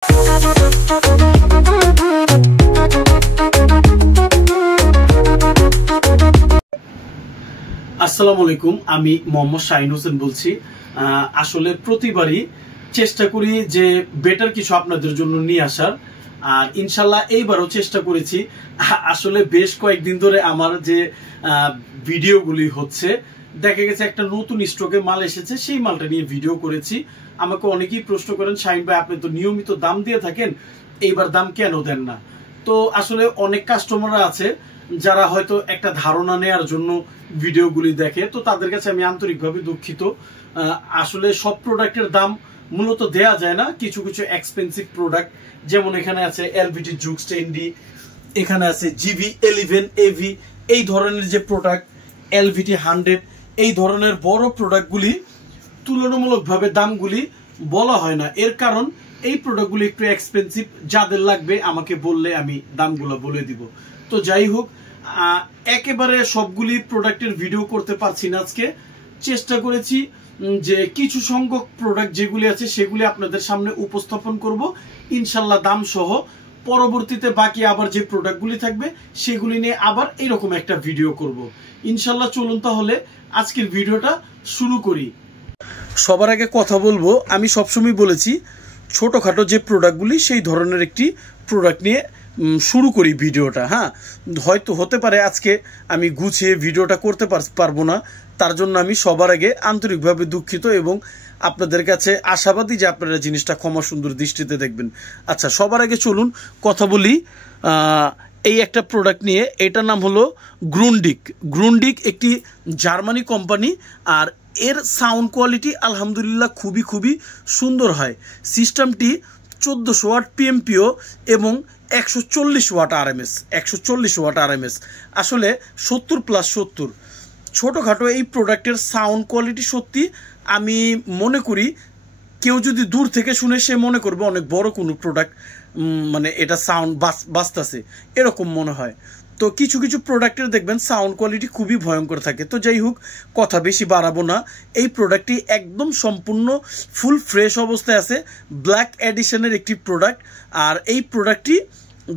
আসসালামু আলাইকুম, আমি মোহাম্মদ শাহিন হোসেন বলছি। আসলে প্রতিবারই চেষ্টা করি যে বেটার কিছু আপনাদের জন্য নিয়ে আসার, আর ইনশাল্লাহ এইবারও চেষ্টা করেছি। আসলে বেশ কয়েকদিন ধরে আমার যে ভিডিওগুলি হচ্ছে, দেখা গেছে একটা নতুন স্টকে মাল এসেছে, সেই মালটা নিয়ে ভিডিও করেছি। আমাকে অনেকেই প্রশ্ন করেন, শাহিন ভাই আপনি তো নিয়মিত দাম দিয়ে থাকেন, এইবার দাম কেন দেন না? তো আসলে অনেক কাস্টমাররা আছে যারা হয়তো একটা ধারণা নেওয়ার জন্য ভিডিওগুলি দেখে, তো তাদের কাছে আমি আন্তরিকভাবে দুঃখিত। আসলে সব প্রোডাক্টের দাম মূলত দেয়া যায় না। কিছু কিছু এক্সপেন্সিভ প্রোডাক্ট, যেমন এখানে আছে এলভিটি জুক্স 10D, এখানে আছে GV11 AV, এই ধরনের যে প্রোডাক্ট LVT 100, এই ধরনের বড় প্রোডাক্টগুলি তুলনামূলকভাবে দামগুলি বলা হয় না। এর কারণ এই প্রোডাক্টগুলি একটু এক্সপেন্সিভ। যাদের লাগবে আমাকে বললে আমি দামগুলো বলে দিব। তো যাই হোক, একেবারে সবগুলি প্রোডাক্টের ভিডিও করতে পারছি না আজকে। চেষ্টা করেছি যে কিছু সংখ্যক প্রোডাক্ট যেগুলি আছে সেগুলি আপনাদের সামনে উপস্থাপন করব ইনশাল্লাহ দাম সহ। পরবর্তীতে বাকি আবার যে প্রোডাক্টগুলি থাকবে সেগুলি নিয়ে আবার এইরকম একটা ভিডিও করব ইনশাল্লাহ। চলুন তাহলে আজকের ভিডিওটা শুরু করি। সবার আগে কথা বলবো, আমি সবসময় বলেছি ছোটখাটো যে প্রোডাক্টগুলি সেই ধরনের একটি প্রোডাক্ট নিয়ে শুরু করি ভিডিওটা। হ্যাঁ, হয়তো হতে পারে আজকে আমি গুছিয়ে ভিডিওটা করতে পারবো না, তার জন্য আমি সবার আগে আন্তরিকভাবে দুঃখিত এবং আপনাদের কাছে আশাবাদী যে আপনারা জিনিসটা ক্ষমা সুন্দর দৃষ্টিতে দেখবেন। আচ্ছা, সবার আগে চলুন কথা বলি এই একটা প্রোডাক্ট নিয়ে। এটার নাম হলো গ্রুন্ডিক। গ্রুন্ডিক একটি জার্মানি কোম্পানি, আর এর সাউন্ড কোয়ালিটি আলহামদুলিল্লাহ খুবই সুন্দর হয়। সিস্টেমটি 1400 ওয়াট PMPO এবং 140 ওয়াট RMS। 140 ওয়াট RMS, আসলে 70+70। ছোটোখাটো এই প্রোডাক্টের সাউন্ড কোয়ালিটি সত্যি আমি মনে করি কেউ যদি দূর থেকে শুনে সে মনে করবে অনেক বড় কোনো প্রোডাক্ট, মানে এটা সাউন্ড বাজতেছে এরকম মনে হয়। তো কিছু কিছু প্রোডাক্টের দেখবেন সাউন্ড কোয়ালিটি খুবই ভয়ঙ্কর থাকে। তো যাই হোক, কথা বেশি বাড়াবো না। এই প্রোডাক্টটি একদম সম্পূর্ণ ফুল ফ্রেশ অবস্থায় আছে, ব্ল্যাক এডিশনের একটি প্রোডাক্ট। আর এই প্রোডাক্টটি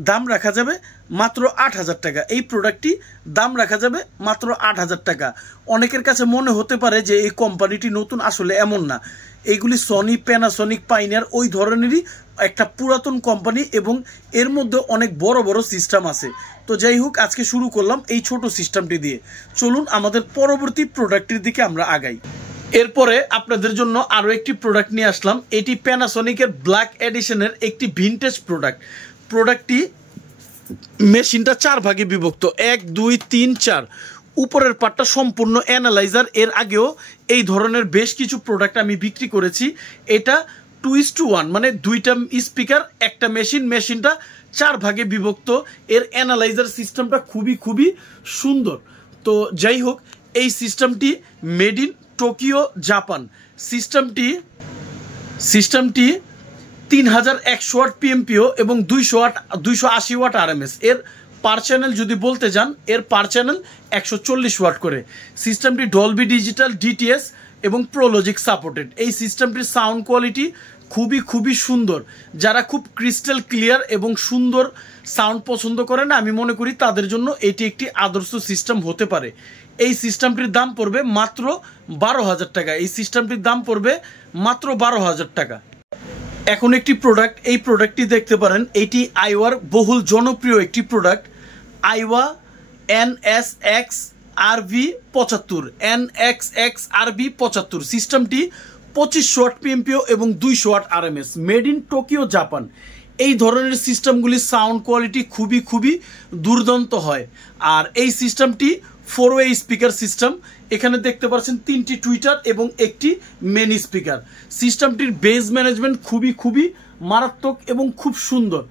দাম রাখা যাবে মাত্র 8000 টাকা। এই প্রোডাক্টটি দাম রাখা যাবে মাত্র 8000 টাকা। অনেকের কাছে মনে হতে পারে যে এই কোম্পানিটি নতুন, আসলে এমন না। এইগুলি সনি, প্যানাসনিক, পাইনিয়ার ওই ধরনেরই একটা পুরাতন কোম্পানি এবং এর মধ্যে অনেক বড় বড় সিস্টেম আছে। তো যাই হোক, আজকে শুরু করলাম এই ছোট সিস্টেমটি দিয়ে। চলুন আমাদের পরবর্তী প্রোডাক্টের দিকে আমরা আগাই। এরপরে আপনাদের জন্য আরও একটি প্রোডাক্ট নিয়ে আসলাম। এটি প্যানাসনিকের ব্ল্যাক এডিশনের একটি ভিনটেজ প্রোডাক্ট। প্রোডাক্টটি মেশিনটা 4 ভাগে বিভক্ত, 1 2 3 4। উপরের পার্টটা সম্পূর্ণ অ্যানালাইজার। এর আগেও এই ধরনের বেশ কিছু প্রোডাক্ট আমি বিক্রি করেছি। এটা 2:1, মানে 2টা স্পিকার একটা মেশিনটা 4 ভাগে বিভক্ত। এর অ্যানালাইজার সিস্টেমটা খুবই সুন্দর। তো যাই হোক, এই সিস্টেমটি মেড ইন টোকিও, জাপান। সিস্টেমটি 3100 ওয়াট PMPO এবং 280 ওয়াট RMS। এর পার চ্যানেল যদি বলতে যান, এর পার চ্যানেল 140 ওয়াট করে। সিস্টেমটি ডলবি ডিজিটাল, DTS এবং প্রোলজিক সাপোর্টেড। এই সিস্টেমটির সাউন্ড কোয়ালিটি খুবই সুন্দর। যারা খুব ক্রিস্টাল ক্লিয়ার এবং সুন্দর সাউন্ড পছন্দ করে না, আমি মনে করি তাদের জন্য এটি একটি আদর্শ সিস্টেম হতে পারে। এই সিস্টেমটির দাম পড়বে মাত্র 12000 টাকা। এই সিস্টেমটির দাম পড়বে মাত্র 12000 টাকা। এখন একটি প্রোডাক্ট, এই প্রোডাক্টটি দেখতে পারেন। এটি আইওয়ার বহুল জনপ্রিয় একটি product, আইওয়া NXX RV75। NXX RV75 সিস্টেমটি 2500 ওয়াট PMPO এবং 200 watt RMS, made in Tokyo, Japan. এই ধরনের সিস্টেমগুলির সাউন্ড কোয়ালিটি খুবই দুর্দান্ত হয়। আর এই সিস্টেমটি 4-ওয়ে স্পিকার সিস্টেম। এখানে দেখতে পাচ্ছেন 3টি টুইটার এবং একটি মেন স্পিকার। সিস্টেমটির বেস ম্যানেজমেন্ট খুবই মারাত্মক এবং খুব সুন্দর।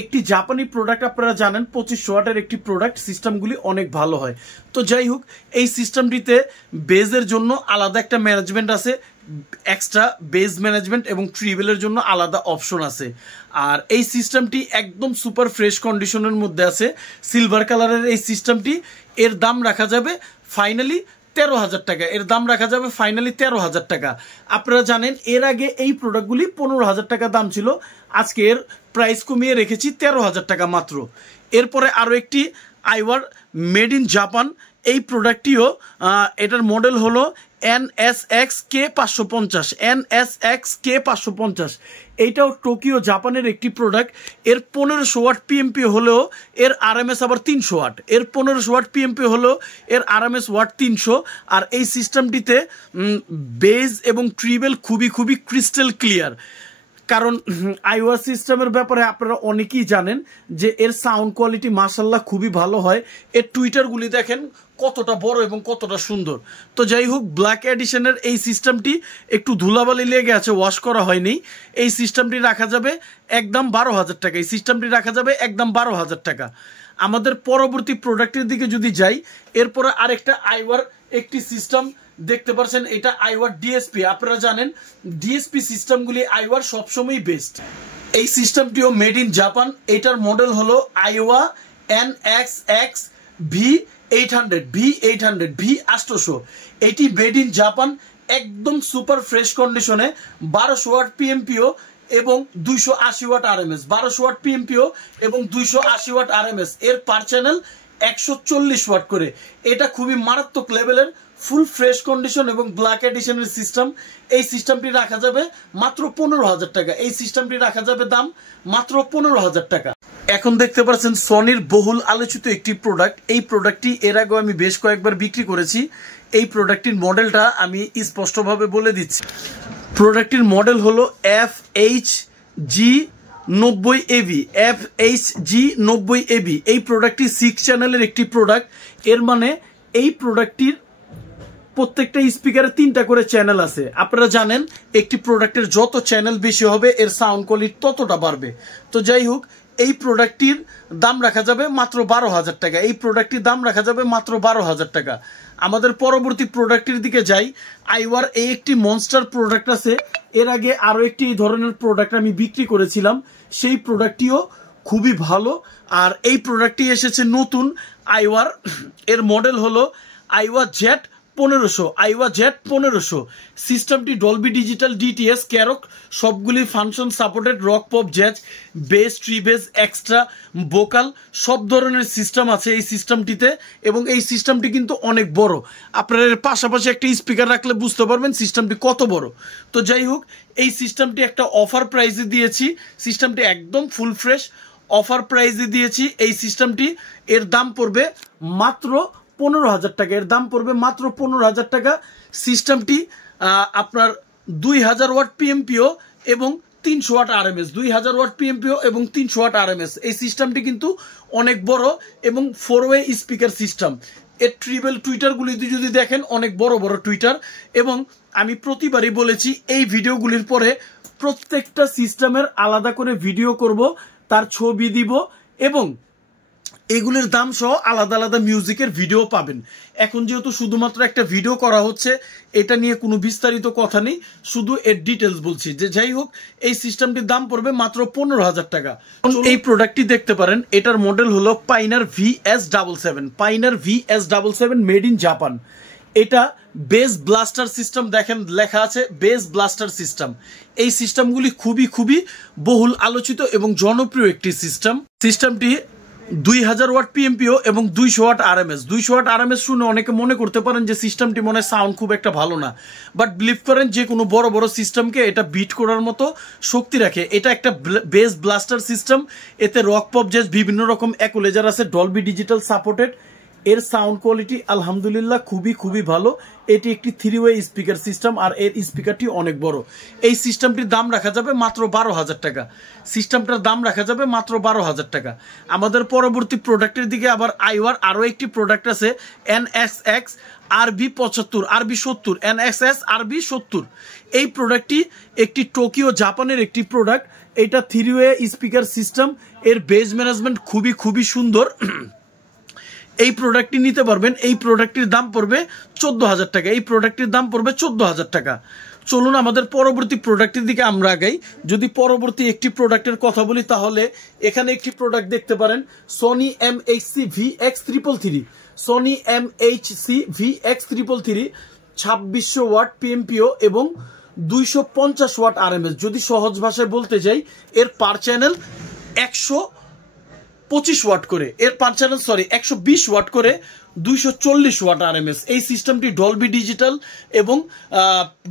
একটি জাপানি প্রোডাক্ট, আপনারা জানেন 2500 ওয়াটের একটি প্রোডাক্ট, সিস্টেমগুলি অনেক ভালো হয়। তো যাই হোক, এই সিস্টেমটিতে বেজের জন্য আলাদা একটা ম্যানেজমেন্ট আছে, এক্সট্রা বেজ ম্যানেজমেন্ট এবং ট্রিবেলের জন্য আলাদা অপশন আছে। আর এই সিস্টেমটি একদম সুপার ফ্রেশ কন্ডিশনের মধ্যে আছে, সিলভার কালারের এই সিস্টেমটি। এর দাম রাখা যাবে ফাইনালি 13,000 টাকা, এর দাম রাখা যাবে ফাইনালি 13,000 টাকা। আপনারা জানেন এর আগে এই প্রোডাক্টগুলি 15,000 টাকা দাম ছিল, আজকে এর প্রাইস কমিয়ে রেখেছি 13,000 টাকা মাত্র। এরপরে আরও একটি আইওয়ার মেড ইন জাপান, এই প্রোডাক্টটিও এটার মডেল হলো NSX-K550, NSX-K550। এইটাও টোকিও জাপানের একটি প্রোডাক্ট। এর 1500 ওয়াট পিএমপি হলেও এর আরএমএস আবার 300 ওয়াট, এর 1500 ওয়াট পিএমপি হলেও এর আরএমএস ওয়াট 300। আর এই সিস্টেমটিতে বেজ এবং ট্রিবেল খুবই ক্রিস্টাল ক্লিয়ার। কারণ আইওয়ার সিস্টেমের ব্যাপারে আপনারা অনেকেই জানেন যে এর সাউন্ড কোয়ালিটি মাশাল্লাহ খুবই ভালো হয়। এর টুইটারগুলি দেখেন কতটা বড় এবং কতটা সুন্দর। তো যাই হোক, ব্ল্যাক এডিশনের এই সিস্টেমটি একটু ধুলাবালি লেগে আছে, ওয়াশ করা হয়নি। এই সিস্টেমটি রাখা যাবে একদম 12,000 টাকা, এই সিস্টেমটি রাখা যাবে একদম 12,000 টাকা। আমাদের পরবর্তী প্রোডাক্টের দিকে যদি যাই, এরপরে আরেকটা আইওয়ার একটি সিস্টেম দেখতে পাচ্ছেন, এটা আইওয়ার ডিএসপি। আপনারা জানেন ডিএসপি সিস্টেমগুলি আইওয়ার সবসময় বেস্ট। এই সিস্টেমটিও মেড ইন জাপান, এটার মডেল হলো আইওয়া NXX-V800, V800। এটি মেড ইন জাপান, একদম সুপার ফ্রেশ কন্ডিশনে, 1200 ওয়াট পিএমপিও এবং 280 ওয়াট আরএমএস, 1200 ওয়াট পিএমপিও এবং 280 ওয়াট আরএমএস। এর পার চ্যানেল 140 ওয়াট করে। এটা খুবই মারাত্মক লেভেলের ফুল ফ্রেশ কন্ডিশন এবং ব্ল্যাক এডিশনের সিস্টেম। এই সিস্টেমটি রাখা যাবে মাত্র 15,000 টাকা, এই সিস্টেমটি রাখা যাবে দাম মাত্র 15,000 টাকা। এখন দেখতে পাচ্ছেন সনির বহুল আলোচিত একটি প্রোডাক্ট। এই প্রোডাক্টটি এর আগে আমি বেশ কয়েকবার বিক্রি করেছি। এই প্রোডাক্টটির মডেলটা আমি স্পষ্টভাবে বলে দিচ্ছি। প্রোডাক্টটির মডেল হলো FHG90AB, FHG90AB। এই প্রোডাক্টটি 6 চ্যানেলের একটি প্রোডাক্ট। এর মানে এই প্রোডাক্টটির প্রত্যেকটা স্পিকারে 3টা করে চ্যানেল আছে। আপনারা জানেন একটি প্রোডাক্টের যত চ্যানেল বেশি হবে এর সাউন্ড কোয়ালিটি ততটা বাড়বে। তো যাই হোক, এই প্রোডাক্টটির দাম রাখা যাবে মাত্র 12,000 টাকা, এই প্রোডাক্টটির দাম রাখা যাবে মাত্র 12,000 টাকা। আমাদের পরবর্তী প্রোডাক্টের দিকে যাই। আইওয়ার এই একটি মনস্টার প্রোডাক্ট আছে, এর আগে আরও একটি এই ধরনের প্রোডাক্ট আমি বিক্রি করেছিলাম, সেই প্রোডাক্টটিও খুবই ভালো। আর এই প্রোডাক্টটি এসেছে নতুন আইওয়ার, এর মডেল হলো আইওয়া জেট 1500, আইওয়া জেট 1500। সিস্টেমটি ডলবি ডিজিটাল, ডিটিএস, ক্যারক সবগুলি function supported, rock, pop, jazz, bass, treble, extra, vocal সব ধরনের সিস্টেম আছে এই সিস্টেমটিতে। এবং এই সিস্টেমটি কিন্তু অনেক বড়, আপনারা এর পাশাপাশি একটা স্পিকার রাখলে বুঝতে পারবেন সিস্টেমটি কত বড়। তো যাই হোক, এই সিস্টেমটি একটা অফার প্রাইসে দিয়েছি, সিস্টেমটি একদম ফুল ফ্রেশ অফার প্রাইসে দিয়েছি। এই সিস্টেমটি এর দাম পড়বে মাত্র 15,000 টাকা, এর দাম পড়বে মাত্র 15,000 টাকা। সিস্টেমটি আপনার 2000 ওয়াট পিএমপিও এবং 300 ওয়াট আরএমএস, 2000 ওয়াট পিএমপিও এবং 300 ওয়াট আরএমএস। এই সিস্টেমটি কিন্তু অনেক বড় এবং 4-ওয়ে স্পিকার সিস্টেম। এর ট্রিবেল টুইটারগুলি যদি দেখেন অনেক বড় বড় টুইটার। এবং আমি প্রতিবারই বলেছি এই ভিডিওগুলির পরে প্রত্যেকটা সিস্টেমের আলাদা করে ভিডিও করব, তার ছবি দিব এবং এগুলির দাম সহ আলাদা আলাদা মিউজিকের ভিডিও পাবেন। এখন যেহেতু শুধুমাত্র একটা ভিডিও করা হচ্ছে, এটা নিয়ে কোনো বিস্তারিত কথা নেই, শুধু এর ডিটেলস বলছি। যে যাই হোক, এই সিস্টেমটির দাম পড়বে মাত্র 15,000 টাকা। এই প্রোডাক্টটি দেখতে পারেন, এটার মডেল হলো pioneer VS77, pioneer VS77 made in Japan. এটা বেস ব্লাস্টার সিস্টেম, দেখেন লেখা আছে বেস ব্লাস্টার সিস্টেম। এই সিস্টেমগুলি খুবই বহুল আলোচিত এবং জনপ্রিয় একটি সিস্টেম। সিস্টেমটি 2000 ওয়াট পিএমপিও এবং 200 ওয়াট আরএমএস। 200 ওয়াট আরএমএস শুনে অনেকে মনে করতে পারেন যে সিস্টেমটি মনে হয় সাউন্ড খুব একটা ভালো না, বাট বিলিভ করেন যে কোনো বড় সিস্টেমকে এটা বিট করার মতো শক্তি রাখে। এটা একটা বেস ব্লাস্টার সিস্টেম, এতে রক, পপ, জ্যাজ বিভিন্ন রকম ইকুয়ালাইজার আছে, ডলবি ডিজিটাল সাপোর্টেড। এর সাউন্ড কোয়ালিটি আলহামদুলিল্লাহ খুবই ভালো। এটি একটি 3-ওয়ে স্পিকার সিস্টেম আর এর স্পিকারটি অনেক বড়। এই সিস্টেমটির দাম রাখা যাবে মাত্র 12,000 টাকা, সিস্টেমটার দাম রাখা যাবে মাত্র 12,000 টাকা। আমাদের পরবর্তী প্রোডাক্টের দিকে আবার আইওয়ার আরও একটি প্রোডাক্ট আছে NXX-RB75, RB70, NXX-RB70। এই প্রোডাক্টটি একটি টোকিও জাপানের একটি প্রোডাক্ট। এটা 3-ওয়ে স্পিকার সিস্টেম, এর বেজ ম্যানেজমেন্ট খুবই সুন্দর। এই প্রোডাক্টটি নিতে পারবেন, এই প্রোডাক্টটির দাম পড়বে 14,000 টাকা, এই প্রোডাক্টটির দাম পড়বে 14,000 টাকা। চলুন আমাদের পরবর্তী প্রোডাক্টের দিকে আমরা আগাই। যদি পরবর্তী একটি প্রোডাক্টের কথা বলি, তাহলে এখানে একটি প্রোডাক্ট দেখতে পারেন, Sony MXC VX333। Sony MHC VX333 2600 watt PMPO এবং 250 ওয়াট RMS। যদি সহজ ভাষায় বলতে যাই, এর পার চ্যানেল 125 ওয়াট করে, এর পার চ্যানেল 120 ওয়াট করে, 240 ওয়াট RMS। এই সিস্টেমটি ডলবি ডিজিটাল এবং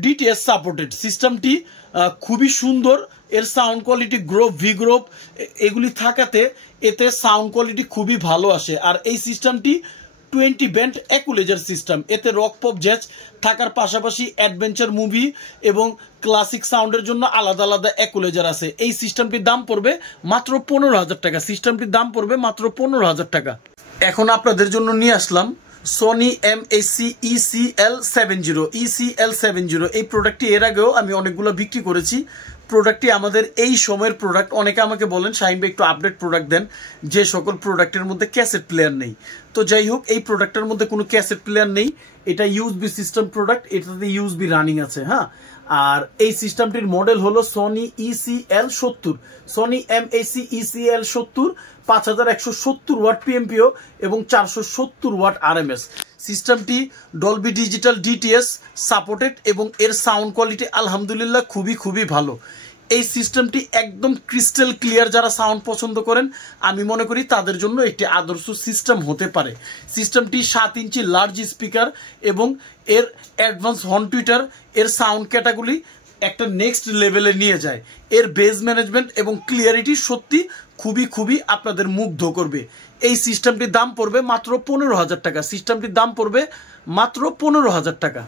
DTS সাপোর্টেড। সিস্টেমটি খুবই সুন্দর। এর sound quality groove, V groove এগুলি থাকাতে এতে সাউন্ড কোয়ালিটি খুবই ভালো আসে। আর এই সিস্টেমটি 20 ব্যান্ড একুলেজার সিস্টেম। এতে রক পপ জ্যাজ থাকার পাশাপাশি অ্যাডভেঞ্চার মুভি এবং ক্লাসিক সাউন্ডের জন্য আলাদা আলাদা একুলেজার আছে। এই সিস্টেমটির দাম পড়বে মাত্র 15,000 টাকা। সিস্টেমটির দাম পড়বে মাত্র 15,000 টাকা। এখন আপনাদের জন্য নিয়ে আসলাম সনি MHC ECL70। এই প্রোডাক্টটি এর আগেও আমি অনেকগুলো বিক্রি করেছি। প্রোডাক্টটি আমাদের এই সময়ের প্রোডাক্ট। অনেকে আমাকে বলেন শাহিন ভাই একটু আপডেট প্রোডাক্ট দেন, যে সকল প্রোডাক্টের মধ্যে ক্যাসেট প্লেয়ার নেই। তো যাই হোক, এই প্রোডাক্টের মধ্যে কোনো ক্যাসেট প্লেয়ার নেই। এটা ইউএসবি সিস্টেম প্রোডাক্ট, এটাতে ইউএসবি রানিং আছে। হ্যাঁ, আর এই সিস্টেমটির মডেল হলো Sony ECL70। Sony MHC ECL70 5170 watt PMPO এবং 470 ওয়াট RMS। সিস্টেমটি ডলবি ডিজিটাল DTS সাপোর্টেড এবং এর সাউন্ড কোয়ালিটি আলহামদুলিল্লাহ খুবই ভালো। এই সিস্টেমটি একদম ক্রিস্টাল ক্লিয়ার। যারা সাউন্ড পছন্দ করেন আমি মনে করি তাদের জন্য একটি আদর্শ সিস্টেম হতে পারে। সিস্টেমটি 7 ইঞ্চি লার্জ স্পিকার এবং এর অ্যাডভান্স হর্ন টুইটার এর সাউন্ড ক্যাটাগরি একটা নেক্সট লেভেলে নিয়ে যায়। এর বেস ম্যানেজমেন্ট এবং ক্লিয়ারিটি সত্যি খুবই আপনাদের মুগ্ধ করবে। এই সিস্টেমটির দাম পড়বে মাত্র 15,000 টাকা। সিস্টেমটির দাম পড়বে মাত্র 15,000 টাকা।